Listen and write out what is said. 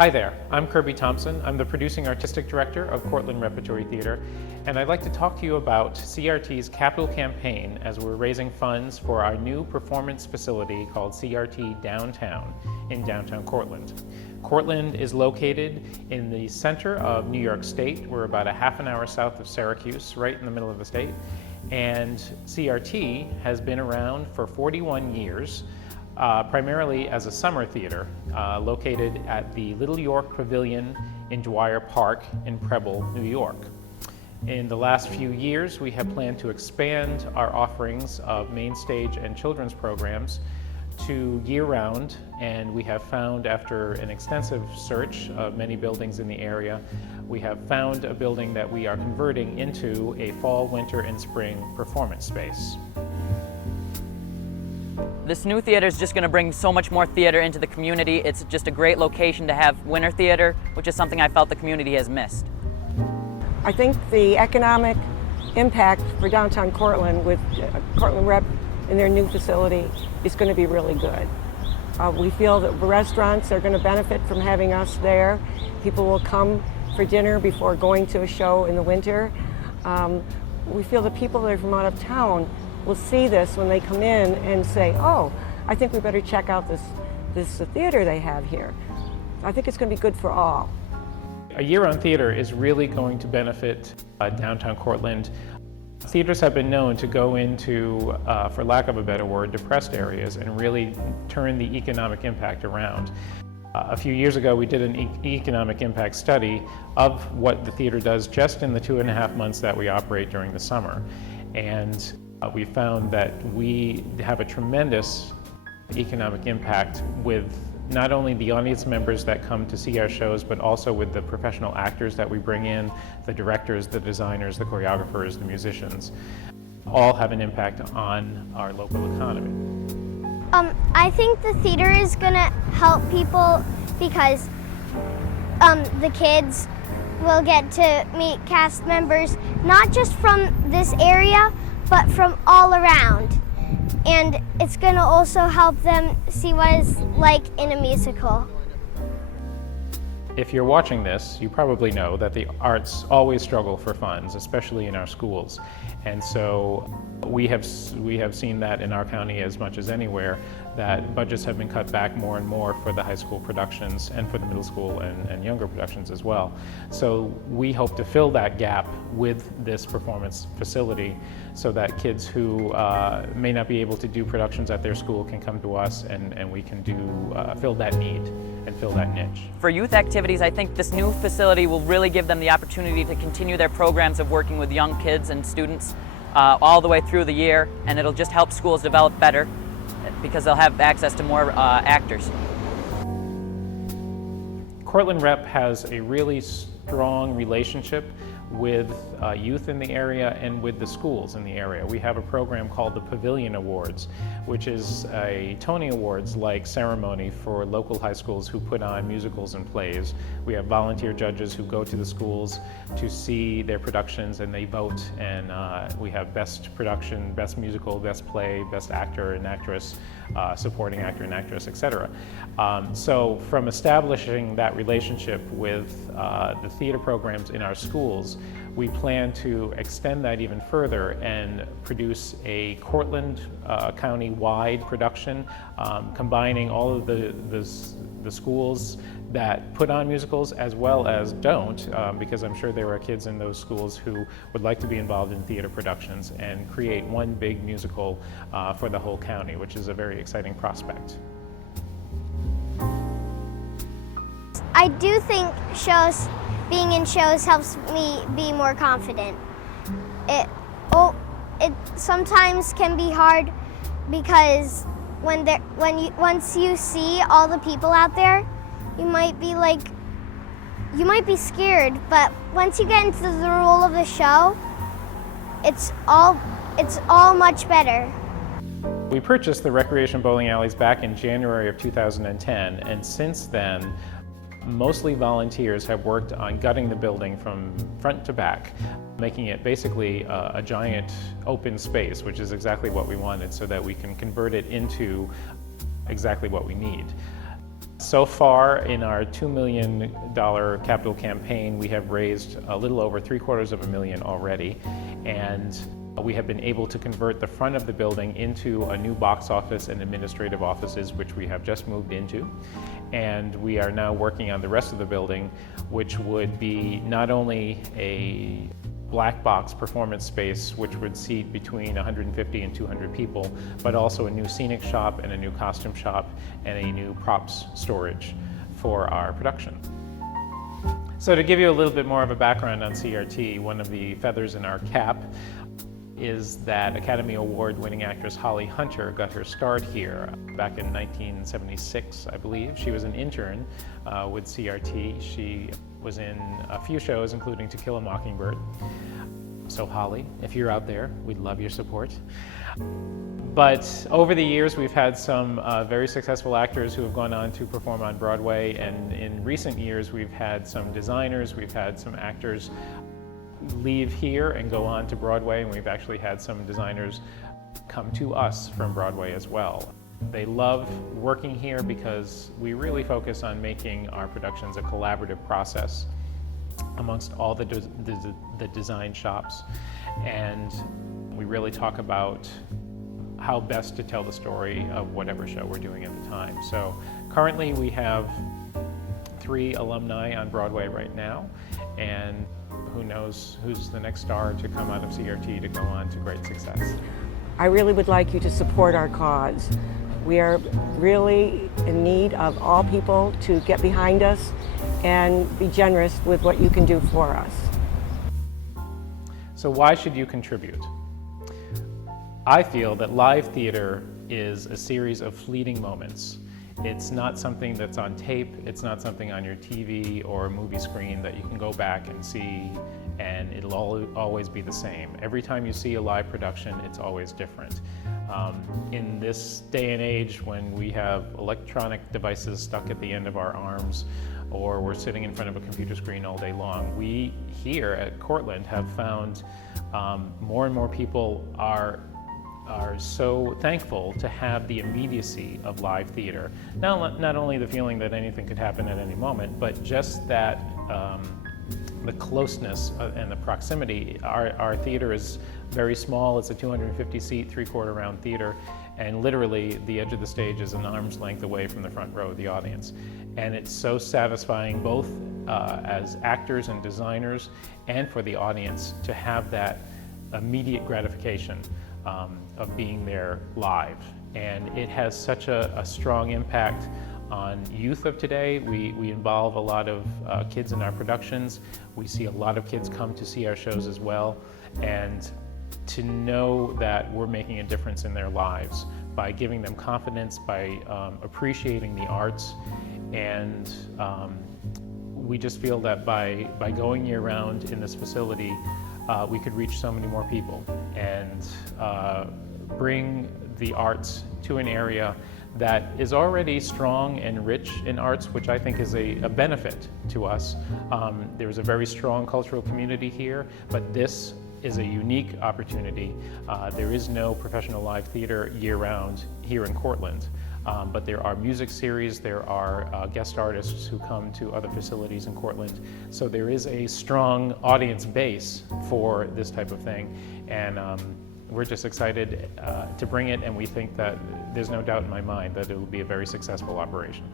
Hi there, I'm Kirby Thompson. I'm the producing artistic director of Cortland Repertory Theatre, and I'd like to talk to you about CRT's capital campaign as we're raising funds for our new performance facility called CRT Downtown in downtown Cortland. Cortland is located in the center of New York State. We're about a half an hour south of Syracuse, right in the middle of the state. And CRT has been around for 41 years. Primarily as a summer theater located at the Little York Pavilion in Dwyer Park in Preble, New York. In the last few years, we have planned to expand our offerings of main stage and children's programs to year-round, and we have found, after an extensive search of many buildings in the area, we have found a building that we are converting into a fall, winter, and spring performance space. This new theater is just going to bring so much more theater into the community. It's just a great location to have winter theater, which is something I felt the community has missed. I think the economic impact for downtown Cortland with Cortland Rep in their new facility is going to be really good. We feel that restaurants are going to benefit from having us there. People will come for dinner before going to a show in the winter. We feel the people that are from out of town will see this when they come in and say, oh, I think we better check out this theater they have here. I think it's going to be good for all. A year-round theater is really going to benefit downtown Cortland. Theaters have been known to go into, for lack of a better word, depressed areas and really turn the economic impact around. A few years ago, we did an economic impact study of what the theater does just in the 2.5 months that we operate during the summer. And we found that we have a tremendous economic impact with not only the audience members that come to see our shows, but also with the professional actors that we bring in, the directors, the designers, the choreographers, the musicians. All have an impact on our local economy. I think the theater is going to help people because the kids will get to meet cast members, not just from this area, but from all around. And it's going to also help them see what it's like in a musical. If you're watching this, you probably know that the arts always struggle for funds, especially in our schools. And so we have seen that in our county as much as anywhere, that budgets have been cut back more and more for the high school productions and for the middle school and younger productions as well. So we hope to fill that gap with this performance facility so that kids who may not be able to do productions at their school can come to us and we can fill that need and fill that niche. For youth activities, I think this new facility will really give them the opportunity to continue their programs of working with young kids and students all the way through the year, and it'll just help schools develop better because they'll have access to more actors. Cortland Rep has a really strong relationship with youth in the area and with the schools in the area. We have a program called the Pavilion Awards, which is a Tony Awards-like ceremony for local high schools who put on musicals and plays. We have volunteer judges who go to the schools to see their productions and they vote, and we have best production, best musical, best play, best actor and actress, supporting actor and actress, etc. So from establishing that relationship with the theater programs in our schools, we plan to extend that even further and produce a Cortland County-wide production combining all of the schools that put on musicals as well as don't, because I'm sure there are kids in those schools who would like to be involved in theater productions and create one big musical for the whole county, which is a very exciting prospect. I do think being in shows helps me be more confident. It sometimes can be hard because once you see all the people out there, you might be scared, but once you get into the role of the show, it's all much better. We purchased the recreation bowling alleys back in January of 2010, and since then, mostly volunteers have worked on gutting the building from front to back, making it basically a giant open space, which is exactly what we wanted, so that we can convert it into exactly what we need. So far, in our $2 million capital campaign, we have raised a little over $750,000 already, and we have been able to convert the front of the building into a new box office and administrative offices, which we have just moved into. And we are now working on the rest of the building, which would be not only a black box performance space, which would seat between 150 and 200 people, but also a new scenic shop and a new costume shop and a new props storage for our production. So to give you a little bit more of a background on CRT, one of the feathers in our cap is that Academy Award winning actress Holly Hunter got her start here back in 1976, I believe. She was an intern with CRT. She was in a few shows, including To Kill a Mockingbird. So Holly, if you're out there, we'd love your support. But over the years, we've had some very successful actors who have gone on to perform on Broadway, and in recent years, we've had some designers, we've had some actors leave here and go on to Broadway, and we've actually had some designers come to us from Broadway as well. They love working here because we really focus on making our productions a collaborative process amongst all the design shops, and we really talk about how best to tell the story of whatever show we're doing at the time. So currently we have 3 alumni on Broadway right now, and who knows who's the next star to come out of CRT to go on to great success. I really would like you to support our cause. We are really in need of all people to get behind us and be generous with what you can do for us. So why should you contribute? I feel that live theater is a series of fleeting moments. It's not something that's on tape, it's not something on your TV or a movie screen that you can go back and see and it'll always be the same. Every time you see a live production, it's always different. In this day and age when we have electronic devices stuck at the end of our arms or we're sitting in front of a computer screen all day long, we here at Cortland have found more and more people are so thankful to have the immediacy of live theater. Not only the feeling that anything could happen at any moment, but just that the closeness and the proximity. Our theater is very small. It's a 250-seat, 3/4 round theater, and literally the edge of the stage is an arm's length away from the front row of the audience. And it's so satisfying both as actors and designers and for the audience to have that immediate gratification of being there live. And it has such a strong impact on youth of today. We involve a lot of kids in our productions. We see a lot of kids come to see our shows as well. And to know that we're making a difference in their lives by giving them confidence, by appreciating the arts, and we just feel that by going year-round in this facility, we could reach so many more people and bring the arts to an area that is already strong and rich in arts, which I think is a benefit to us. There's a very strong cultural community here, but this is a unique opportunity. There is no professional live theater year-round here in Cortland, but there are music series, there are guest artists who come to other facilities in Cortland. So there is a strong audience base for this type of thing, and we're just excited to bring it, and we think that there's no doubt in my mind that it will be a very successful operation.